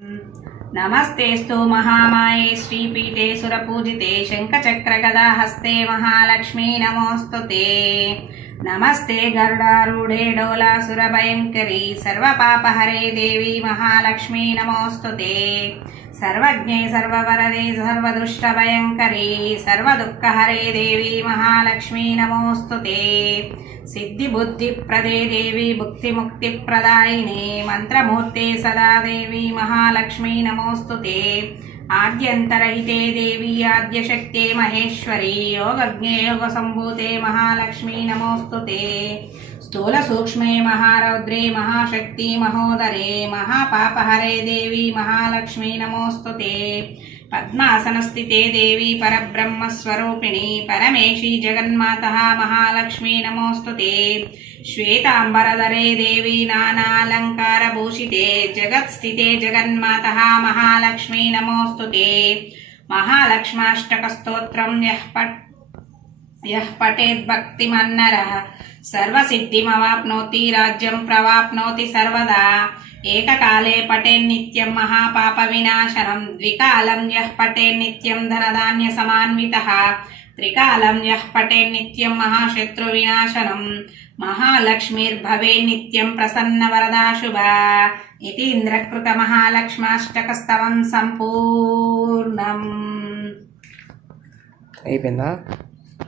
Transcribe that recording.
नमस्तेस्तु महामाये श्रीपीठे सुरपूजिते शङ्खचक्रगदाहस्ते महालक्ष्मी नमोऽस्तुते। नमस्ते गरुडारूढे डोलासुरभयङ्करी सर्वपापहरे देवी महालक्ष्मी नमोऽस्तुते। सर्वज्ञे सर्ववरदे सर्वदुष्टभयङ्करी सर्वदुःखहरे देवी महालक्ष्मी नमोऽस्तुते। सिद्धिबुद्धिप्रदे देवी भुक्तिमुक्तिप्रदायिने मंत्रमूर्ते सदा देवी महालक्ष्मी नमोऽस्तुते। आद्यन्तरहिते देवी आद्यशक्ते महेश्वरी योगज्ञे योगसम्भूते महालक्ष्मी नमोऽस्तुते। स्थूलसूक्ष्मे महारौद्रे महाशक्ति महोदरे महापापहरे देवी महालक्ष्मी नमोऽस्तुते। पद्मासनस्थिते देवी परब्रह्मस्वरूपिणी परमेशी जगन्मातः महालक्ष्मी नमोऽस्तुते। श्वेतांबरधरे देवी नानालंकारभूषिते जगत्स्थिते जगन्मातः महालक्ष्मी नमोऽस्तुते। महालक्ष्माष्टकस्तोत्रं यः पठेद्भक्तिमन्नरः सर्वसिद्धिमवाप्नोति राज्यं प्रवाप्नोति सर्वदा। एककाले पठेन्नित्यं महापापविनाशनं द्विकालं यः पठेन्नित्यं धनधान्यसमान्वितः त्रिकालं यः पठेन्नित्यं महाशत्रुविनाशनं महालक्ष्मीर्भवेन्नित्यं प्रसन्नवरदा शुभा। इति इंद्रकृतमहालक्ष्माष्टकस्तवं सम्पूर्णम्। అయిపోయిందా?